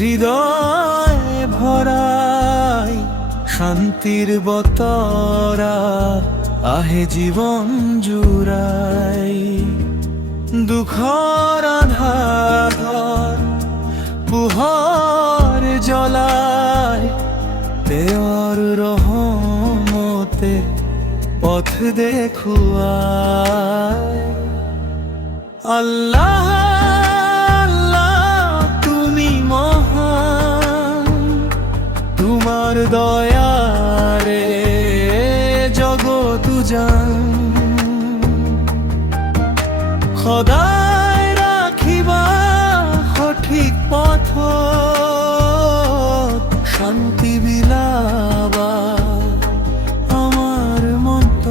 হৃদয় ভরাই শান্তির বতরা আহে জীবন জুড়াই। দুঃখর আধার পুহর জ্বলায় দেওয়ার রহমতে পথ দেখুয়ায়। আল্লাহ আল্লাহ তুমি মহান, তোমার দয়ারে জগৎ উজান। খোদায় রাখিবা সঠিক পথ, শান্তি বিলাবা আমার মন্ত।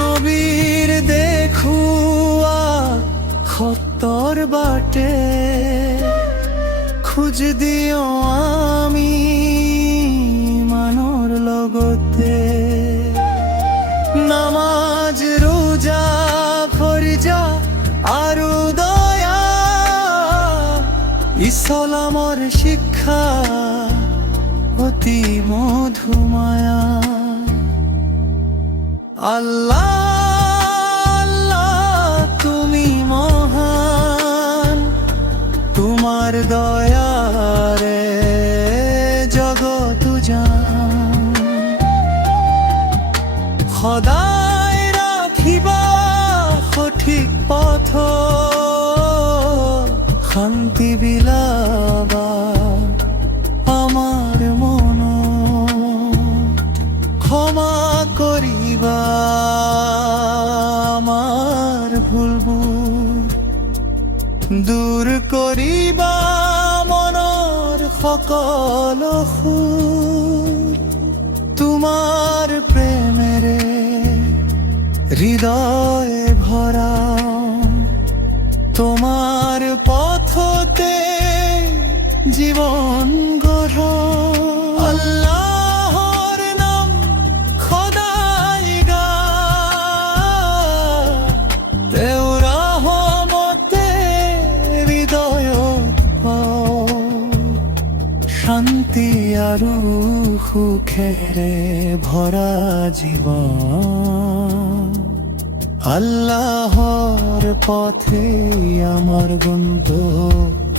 নবীর দেখুয়া খত্তর বাটে খুঁজ দিও আমি মানর লগতে। নামাজ রোজা ফরজা আরু দয়া, ইসলামর শিক্ষা অতি মধুমায়া। আল্লাহ আল্লাহ তুমি মহান, তোমার দয়ারে জগৎ উজান। খোদায় রাখিবা সঠিক পথ, শান্তি বিলাবা আমার মন। ক্ষমা করিবা আমার ভুলবোৰ, দূর করিবা মনৰ সকল সুৰ। তোমাৰ প্ৰেমেৰে হৃদয় ভৰা, তোমার পথতে জীবন গঢ়া। আল্লাহৰ নাম খোদাই গা, তেওঁৰ ৰহমতে হৃদয়ত পাওঁ শান্তি আৰু সুখেৰে ভৰা জীৱন। আল্লাহর পথে আমার গন্তব্য।